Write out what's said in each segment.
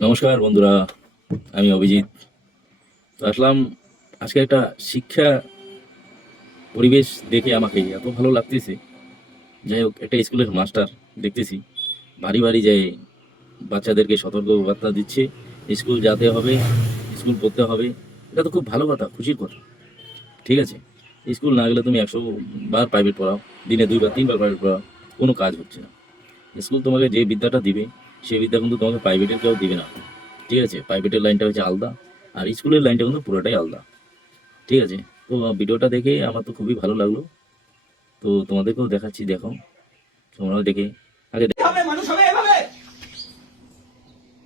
নমস্কার বন্ধুরা, আমি অভিজিৎ। তো আসলাম আজকে একটা শিক্ষা পরিবেশ দেখে আমাকে এত ভালো লাগতেছে। যাই হোক, একটা স্কুলের মাস্টার দেখতেছি বাড়ি বাড়ি যায় বাচ্চাদেরকে সতর্ক বার্তা দিচ্ছে, স্কুল যেতে হবে, স্কুল পড়তে হবে। এটা তো খুব ভালো কথা, খুশির কথা। ঠিক আছে, স্কুল না গেলে তুমি 100 বার প্রাইভেট পড়াও, দিনে 2 বার 3 বার প্রাইভেট পড়াও, কোনো কাজ হচ্ছে না। স্কুল তোমাকে যে বিদ্যাটা দিবে সেই বিদ্যা কিন্তু তোমাকে প্রাইভেটের কেউ দিবে না। ঠিক আছে, প্রাইভেটের লাইনটা হচ্ছে আলাদা, আর স্কুলের লাইনটা কিন্তু পুরোটাই আলাদা। ঠিক আছে। তো ভিডিওটা দেখে আমার তো খুবই ভালো লাগলো। তো তোমাদেরকেও দেখাচ্ছি, দেখো তোমরাও দেখে আগে হবে মানুষ হবে এভাবে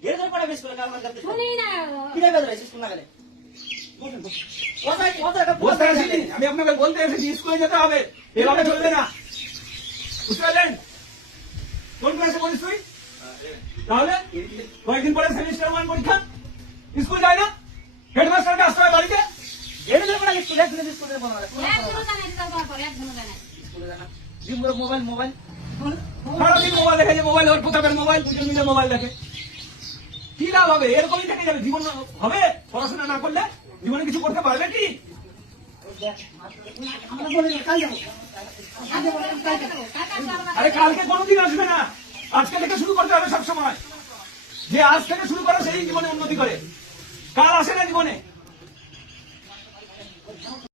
এর ধরে পড়া বেশ করে কাল মার করতে শুনি না কি রে বেদরে স্কুল না গেলে বলতে আসিনি আমি আপনাকে বলতে এসেছি স্কুলে যেতে হবে এভাবে চলবে না বুঝতে পারলেন কোন ক্লাসে পড়িস তুই তাহলে কয়েকদিন পরে সেমিস্টার 1 পরীক্ষা স্কুল যায় না হেডমাস্টারকে আসতে হয় বাড়িতে এর ধরে পড়া স্কুল একদিন স্কুলে বলা হয় একদিনও জানা দিতে পারবো একদিনও জানা স্কুলে জানা দিন মোবাইল সারাদিন মোবাইল দেখে যে মোবাইল ওর প্রতাপের মোবাইল দুজন মিলে মোবাইল দেখে কি লাভ হবে এরকমই থেকে যাবে জীবন হবে পড়াশোনা না করলে জীবনে কিছু করতে পারবে কি আরে কালকে কোনোদিন আসবে না আজকে থেকে শুরু করতে হবে সবসময় যে আজ থেকে শুরু করে সেই জীবনে উন্নতি করে কাল আসে না জীবনে